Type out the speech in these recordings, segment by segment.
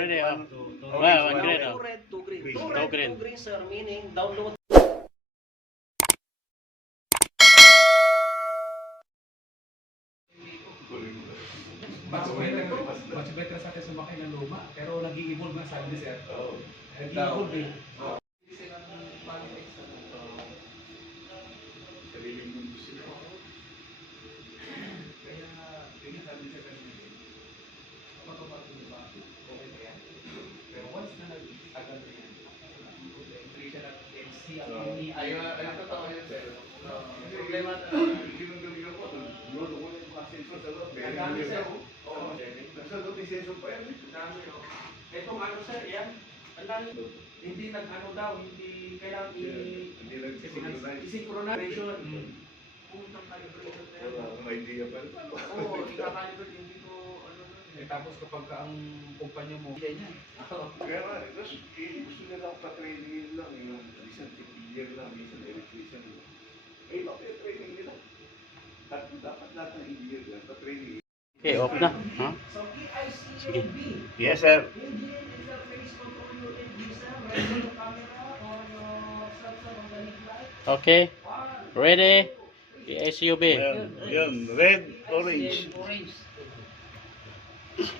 already. One green. Two red, two green. Green. Two Two red, green. two green, sir, meaning download. Mas better sa atin sumakay ng luma, pero nag-i-evolve nga sabi ni sir. Oo. Nag-i-evolve eh. Sariling mundo sila. Kaya, yun sabi ni sir kanina. Kapag ba, okay ba yan? Pero once na nag-tagal na yan, siya nag-MC ang Ayun, totoo yun, sir. Yung problema talaga, ginagaling ako. Yun, wala yung mga sensor sa loob. Very clear. Oo. Nasa loob yung sensor pa yan. Dami, oh. Etong ano, sir, yan. Ang dami. Hindi nag-ano daw, hindi kailangan Hindi nag-synchronize. i-synchronization. Puntang calibration na yan. Wala akong idea pa. Oo, ika-calibrate, hindi ko, ano, Eh, tapos kapag ang kumpanya mo, kaya niya. Kaya nga, gusto nila ako pa-training lang. Minsan engineer lang, minsan electrician lang. Eh, bakit training nila? Dapat lahat ng engineer lang, pa-training. Okay, off na. Ha? So, EICUB. Sige. Yes, sir. Engine interface control unit, sir. Ready your camera or your sensor on the lead light. Okay. One, Ready? SUV. Yun, red, orange. Orange.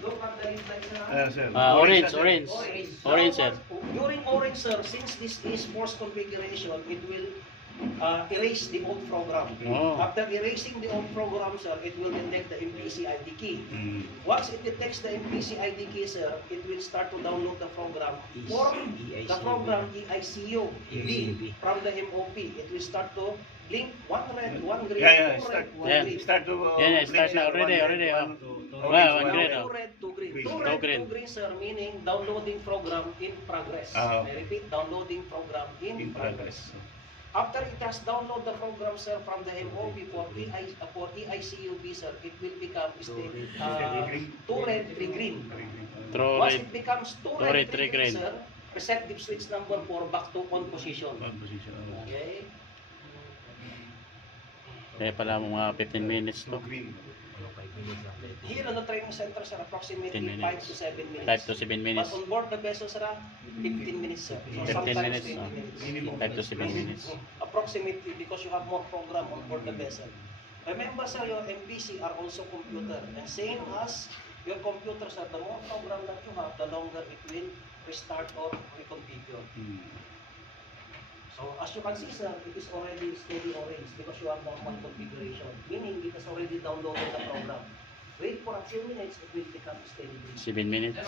Look at the lead light, sir. Sir. Orange, sir. orange. Orange. Orange, sir. During orange, sir, since this is force configuration, it will erase the old program. Oh. After erasing the old program, sir, it will detect the MPC ID key. Mm. Once it detects the MPC ID key, sir, it will start to download the program for the program EICU from the MOP. It will start to blink one red, one green, Yeah, two start. red, one Yeah. green. Start to... Yan, start na already. One One green. Two red, two green. Green. Two Two red, green. two green, sir, meaning downloading program in progress. Ah. I repeat, downloading program in In progress. progress. After it has downloaded the program, sir, from the MOP for EICUB, sir, it will become two red, three green. Throw Once red. it becomes two Two red, red, three three green, green. sir, reset the switch number 4 back to on position. One position. Okay? Kaya pala mga 15 minutes to. Green. Here on the training center, sir, approximately 10 minutes. 5 to 7 minutes. 5 to 7 minutes. But on board the vessel, sir, 15 minutes, sir. So 15 sometimes minutes. 20 minutes. Minimum. 5 to 7 minutes. Approximately, because you have more program on board the vessel. Remember, sir, your MPC are also computer. And same as your computer, sir, the more program that you have, the longer it will restart or reconfigure. Mm. So, as you can see, sir, it is already steady orange because you have normal configuration. Meaning, it has already downloaded the program. Wait for a few minutes, it will become steady green. 7 minutes.